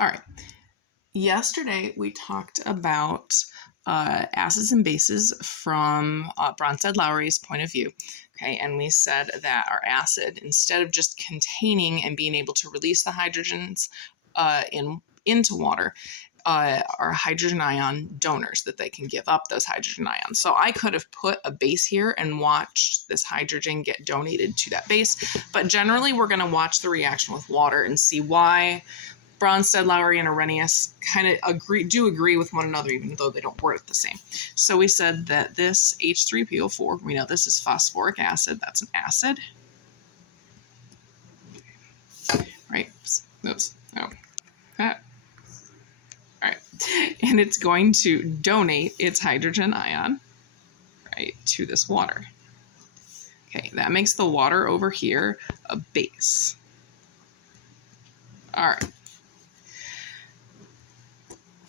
All right. Yesterday, we talked about acids and bases from Brønsted-Lowry's point of view. Okay, and we said that our acid, instead of just containing and being able to release the hydrogens into water, are hydrogen ion donors, that they can give up those hydrogen ions. So I could have put a base here and watched this hydrogen get donated to that base, but generally we're going to watch the reaction with water and see why Brønsted-Lowry and Arrhenius kind of agree with one another, even though they don't word it the same. So we said that this H3PO4, we know this is phosphoric acid. That's an acid. Right? Oops. No. That. All right. And it's going to donate its hydrogen ion, right, to this water. Okay, that makes the water over here a base. All right.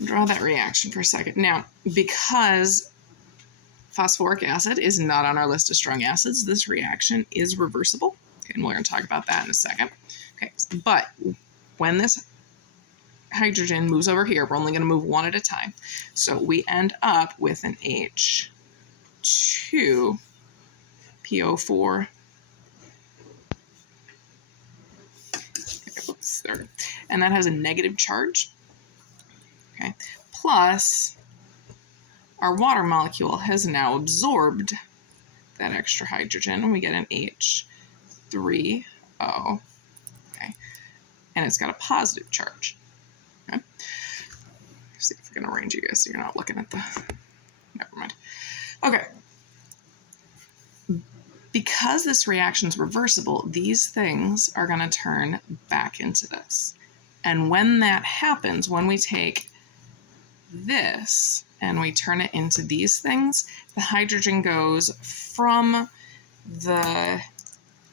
Draw that reaction for a second. Now, because phosphoric acid is not on our list of strong acids, this reaction is reversible. Okay, and we're going to talk about that in a second. Okay, but when this hydrogen moves over here, we're only going to move one at a time. So we end up with an H2PO4. Oops, there. And that has a negative charge. Okay, plus our water molecule has now absorbed that extra hydrogen, and we get an H3O. Okay, and it's got a positive charge. Okay, let's see if we can arrange you guys so you're not looking at the. Never mind. Okay. Because this reaction is reversible, these things are going to turn back into this. And when that happens, when we take this and we turn it into these things, the hydrogen goes from the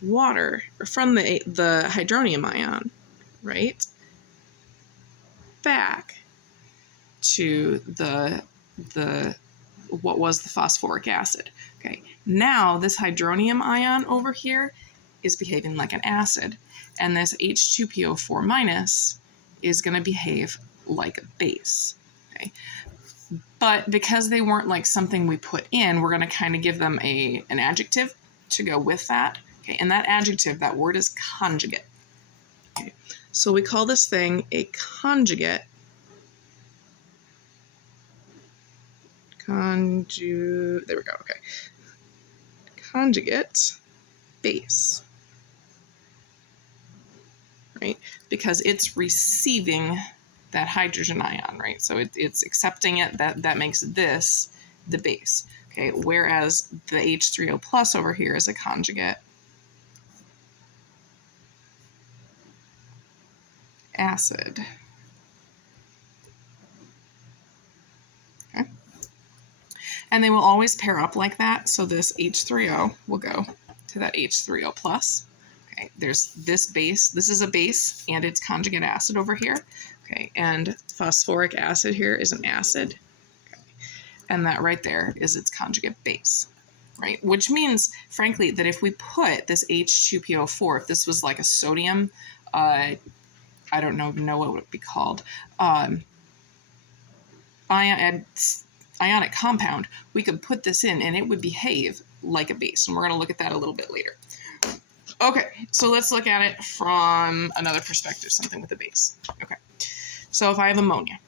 water, or from the hydronium ion, right, back to the what was the phosphoric acid. Okay, now this hydronium ion over here is behaving like an acid, and this H2PO4 minus is going to behave like a base. Okay, but because they weren't like something we put in, we're going to kind of give them an adjective to go with that. Okay, and that adjective, that word is conjugate. Okay, so we call this thing a conjugate. There we go. Okay, conjugate base, right? Because it's receiving that hydrogen ion, right? So it's accepting it. That makes this the base. Okay, whereas the H3O plus over here is a conjugate acid. Okay, and they will always pair up like that. So this H3O will go to that H3O plus. Okay, there's this base. This is a base, and it's conjugate acid over here. Okay, and phosphoric acid here is an acid. Okay, and that right there is its conjugate base, right? Which means, frankly, that if we put this H2PO4, if this was like a sodium, I don't know what it would be called, ionic compound, we could put this in and it would behave like a base. And we're going to look at that a little bit later. Okay, so let's look at it from another perspective, something with a base. Okay, so if I have ammonia,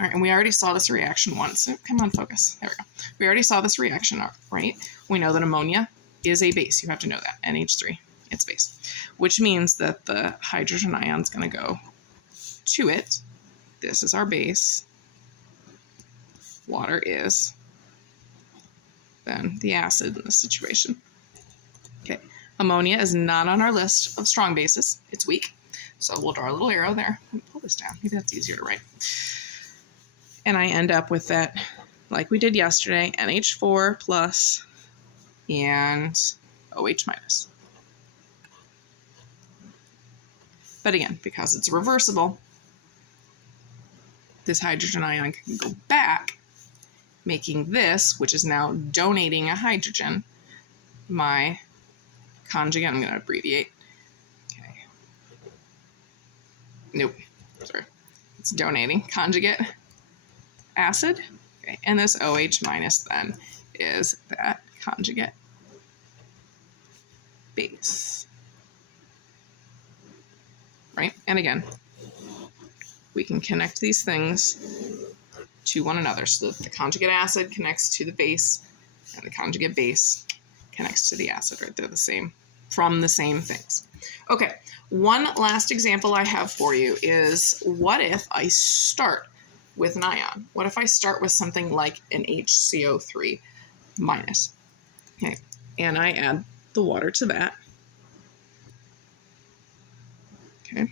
all right, and we already saw this reaction once. So come on, focus. There we go. We already saw this reaction, right? We know that ammonia is a base. You have to know that. NH3, it's base, which means that the hydrogen ion is going to go to it. This is our base. Water is then the acid in this situation. Okay, ammonia is not on our list of strong bases. It's weak. So we'll draw a little arrow there. Pull this down. Maybe that's easier to write. And I end up with that, like we did yesterday, NH4 plus and OH minus. But again, because it's reversible, this hydrogen ion can go back, making this, which is now donating a hydrogen, my conjugate. I'm going to abbreviate. Okay. Nope. Sorry. it's donating conjugate acid. Okay, and this OH minus then is that conjugate base. Right? And again, we can connect these things to one another. So the conjugate acid connects to the base, and the conjugate base connects to the acid, right? They're the same, from the same things. Okay, one last example I have for you is, what if I start with an ion? What if I start with something like an HCO3 minus? Okay, and I add the water to that. Okay.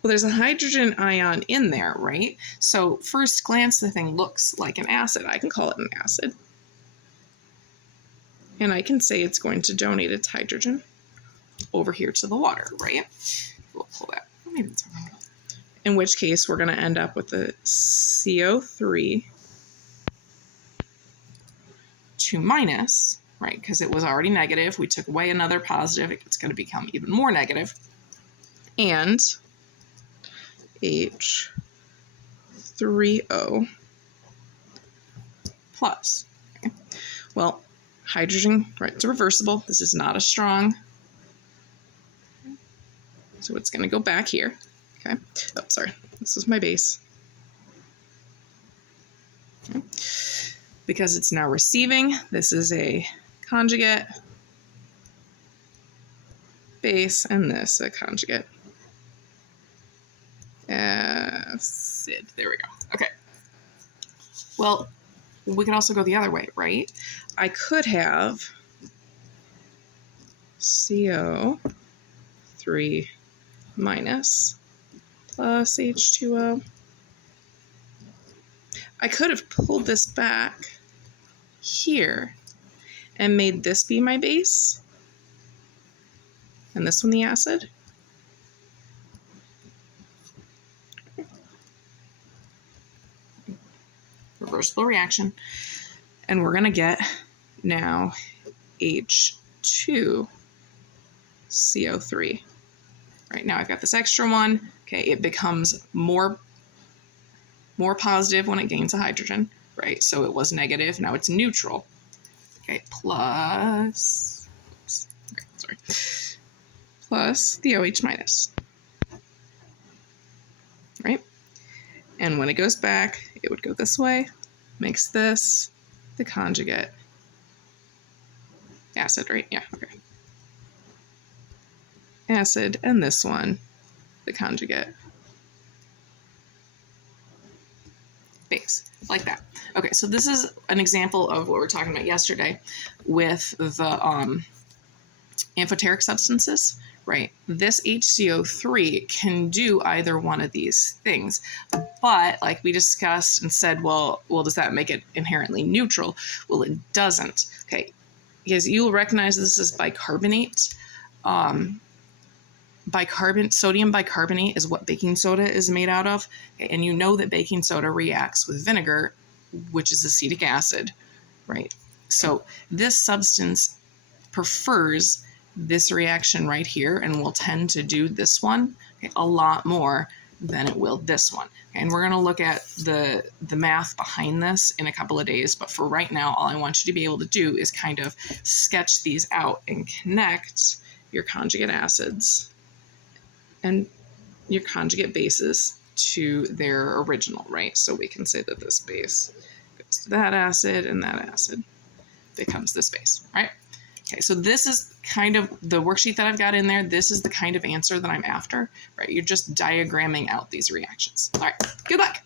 Well, there's a hydrogen ion in there, right? So first glance, the thing looks like an acid. I can call it an acid. And I can say it's going to donate its hydrogen over here to the water, right? We'll pull that. In which case, we're going to end up with the CO3 2 minus, right? Because it was already negative. We took away another positive. It's going to become even more negative. And H3O plus. Okay. Well, hydrogen, right, it's reversible. This is not a strong. So it's going to go back here. Okay. Oh, sorry. This is my base. Okay. Because it's now receiving, this is a conjugate base, and this a conjugate acid. There we go. Okay. Well, we could also go the other way, right? I could have CO3 minus plus H2O. I could have pulled this back here and made this be my base and this one the acid. Reversible reaction. And we're going to get now H2CO3. Right, now I've got this extra one. Okay, it becomes more positive when it gains a hydrogen, right? So it was negative, now it's neutral. Okay, plus, okay, sorry, plus the OH minus, right? And when it goes back, it would go this way, makes this the conjugate acid, right? Yeah, okay. Acid, and this one, the conjugate base, like that. Okay, so this is an example of what we were talking about yesterday with the amphoteric substances, right? This HCO3 can do either one of these things, but like we discussed and said, well, does that make it inherently neutral? Well, it doesn't, okay? Because you'll recognize this as bicarbonate. Sodium bicarbonate is what baking soda is made out of. Okay? And you know that baking soda reacts with vinegar, which is acetic acid, right? So this substance prefers this reaction right here and will tend to do this one, okay, a lot more than it will this one. Okay? And we're going to look at the math behind this in a couple of days. But for right now, all I want you to be able to do is kind of sketch these out and connect your conjugate acids and your conjugate bases to their original, right? So we can say that this base goes to that acid and that acid becomes this base, right? Okay, so this is kind of the worksheet that I've got in there. This is the kind of answer that I'm after, right? You're just diagramming out these reactions. All right, good luck.